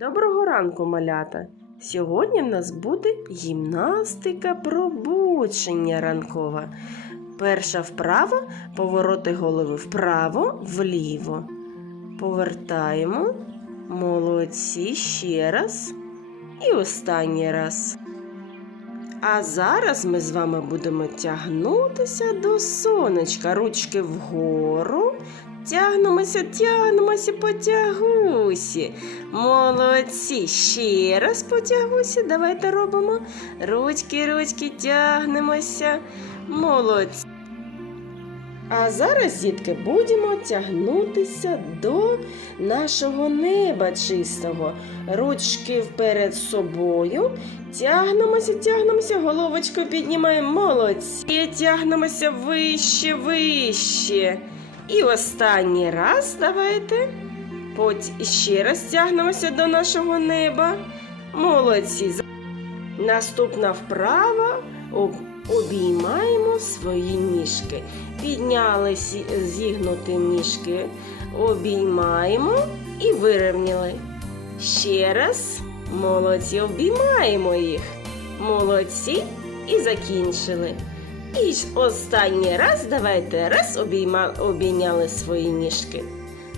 Доброго ранку, малята! Сьогодні в нас буде гімнастика пробудження ранкова. Перша вправа повороти голови вправо, вліво. Повертаємо. Молодці ще раз. І останній раз. А зараз ми з вами будемо тягнутися до сонечка. Ручки вгору. Тягнемося, тягнемося по тягусі. Молодці. Ще раз по тягусі. Давайте робимо. Ручки, ручки, тягнемося. Молодці. А зараз, дітки, будемо тягнутися до нашого неба чистого. Ручки вперед собою. Тягнемося, тягнемося, головочку піднімаємо. Молодці. Тягнемося вище, вище. І останній раз давайте. Потім ще раз тягнемося до нашого неба. Молодці. Наступна вправа. Обіймаємо свої ніжки. Підняли зігнуті ніжки, обіймаємо і вирівняли. Ще раз. Молодці, обіймаємо їх. Молодці і закінчили. І останній раз давайте раз обійма, обійняли свої ніжки.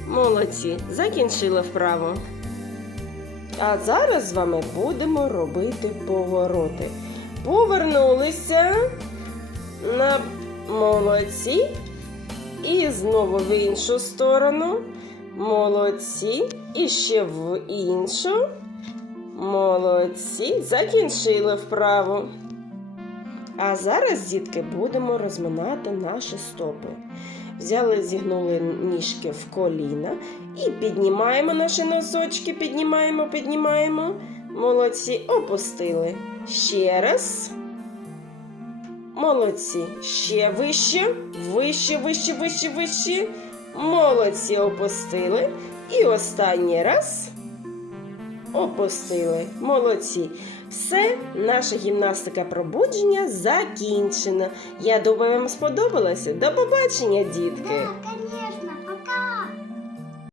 Молодці, закінчили вправо. А зараз з вами будемо робити повороти. Повернулися на молодці. І знову в іншу сторону. Молодці. І ще в іншу. Молодці. Закінчили вправо. А зараз, дітки, будемо розминати наші стопи. Взяли, зігнули ніжки в коліна і піднімаємо наші носочки, піднімаємо, піднімаємо. Молодці, опустили. Ще раз. Молодці. Ще вище, вище, вище, вище, вище. Молодці, опустили. І останній раз. Опустили. Молодці. Все, наша гімнастика пробудження закінчена. Я думаю, вам сподобалося. До побачення, дітки! Да, конечно.